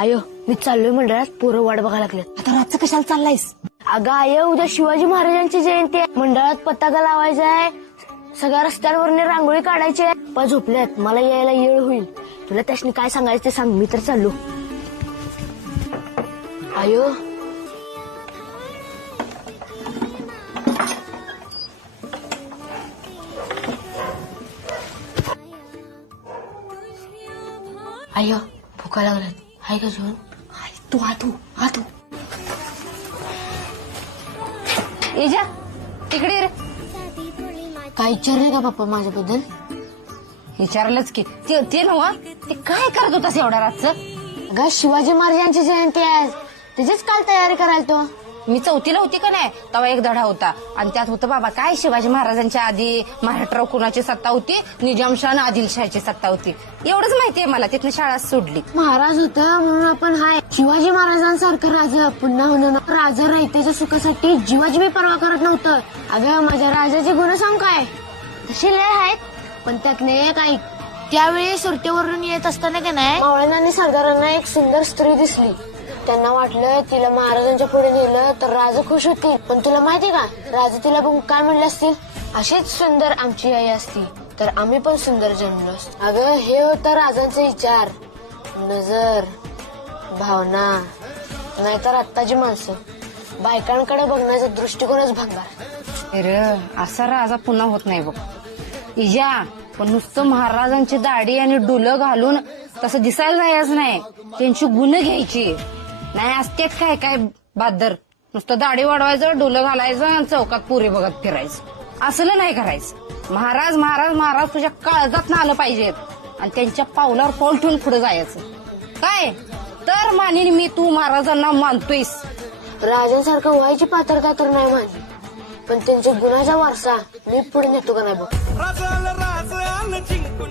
आयो मी चाललोय मंडळात, पोरं वाट बघायला लागले. आता रातचं कशाला चाललायस? अगं आय, उद्या शिवाजी महाराजांची जयंती आहे. मंडळात पताका लावायचा आहे, सगळ्या रस्त्यांवर रांगोळी काढायची आहे. पप्पा झोपल्यात, मला यायला येळ होईल. तुला त्यासनी काय सांगायचं ते सांग, मी तर चाललो. आयो आयो भुका लागल्यात, हाय का जेवण? तू आतू जा तिकडे रे. काय विचारले का पप्पा माझ्याबद्दल? विचारलंच की ते नव्ह, ते काय करत होतास एवढ्या रातचं? अगं शिवाजी महाराजांची जयंती आहे, त्याचीच काल तयारी करायला तो. मी चौथीला होती का नाही तेव्हा एक धडा होता आणि त्यात होतं बाबा काय शिवाजी महाराजांच्या आधी महाराष्ट्रावर कुणाची सत्ता होती, निजामशाह आणि आदिलशाहीची सत्ता होती, एवढंच माहितीये मला. तिथनं शाळा सोडली. महाराज होता म्हणून आपण हाय. शिवाजी महाराजांसारखं राजा पुन्हा होणं. राजा रयतेच्या सुखासाठी जीवाची मी पर्वा करत नव्हतं. अगं माझ्या राजाचे गुण सांग काय, तसे लय आहेत, पण त्यातले एक ऐक. त्यावेळी सुरतेवरून येत असताना का नाही मावळ्यांना आणि सरदारांना एक सुंदर स्त्री दिसली. त्यांना वाटलं तिला महाराजांच्या पुढे नेलं तर राजा खुश होतील. पण तुला माहिती का राजा तिला बघून काय म्हणले असतील? अशीच सुंदर आमची आई असती तर आम्ही पण सुंदर जन्मलो असतो. अगं हे होतं राजांचे विचार, नजर, भावना. नाहीतर आत्ताची माणसं बायकांकडे बघण्याचा दृष्टिकोनच भंगार. अरे असा राजा पुन्हा होत नाही बघ. इजा पण नुसतं महाराजांची दाढी आणि डुलं घालून तसं दिसायला जायचं नाही, त्यांची गुण घ्यायची. नाही असतेत काय काय बादर, नुसतं दाढी वाढवायचं, डुलं घालायचं आणि चौकात पुरे बघत फिरायचं. असलं नाही करायचं. महाराज महाराज महाराज तुझ्या काळजात आलं पाहिजेत आणि त्यांच्या पावलावर पाऊल ठेवून पुढे जायचं. काय तर मानीन मी, तू महाराजांना मानतोयस. राजांसारखं व्हायची पात्रता तर नाही माझी, पण त्यांच्या गुणाचा वारसा मी पुढे नेतो का नाही बघ. राजाला राज आलं जिंकून